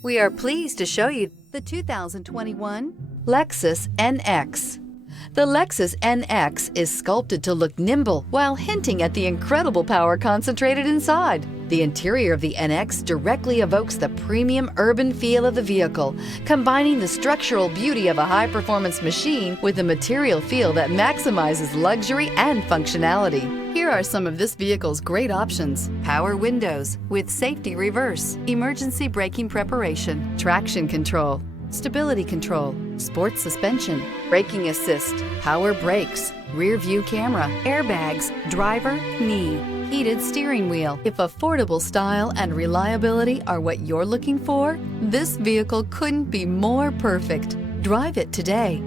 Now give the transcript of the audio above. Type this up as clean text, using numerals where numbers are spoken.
We are pleased to show you the 2021 Lexus NX. The Lexus NX is sculpted to look nimble while hinting at the incredible power concentrated inside. The interior of the NX directly evokes the premium urban feel of the vehicle, combining the structural beauty of a high-performance machine with a material feel that maximizes luxury and functionality. Here are some of this vehicle's great options: power windows with safety reverse, emergency braking preparation, traction control, stability control, sports suspension, braking assist, power brakes, rear view camera, airbags, driver, knee, heated steering wheel. If affordable style and reliability are what you're looking for, this vehicle couldn't be more perfect. Drive it today.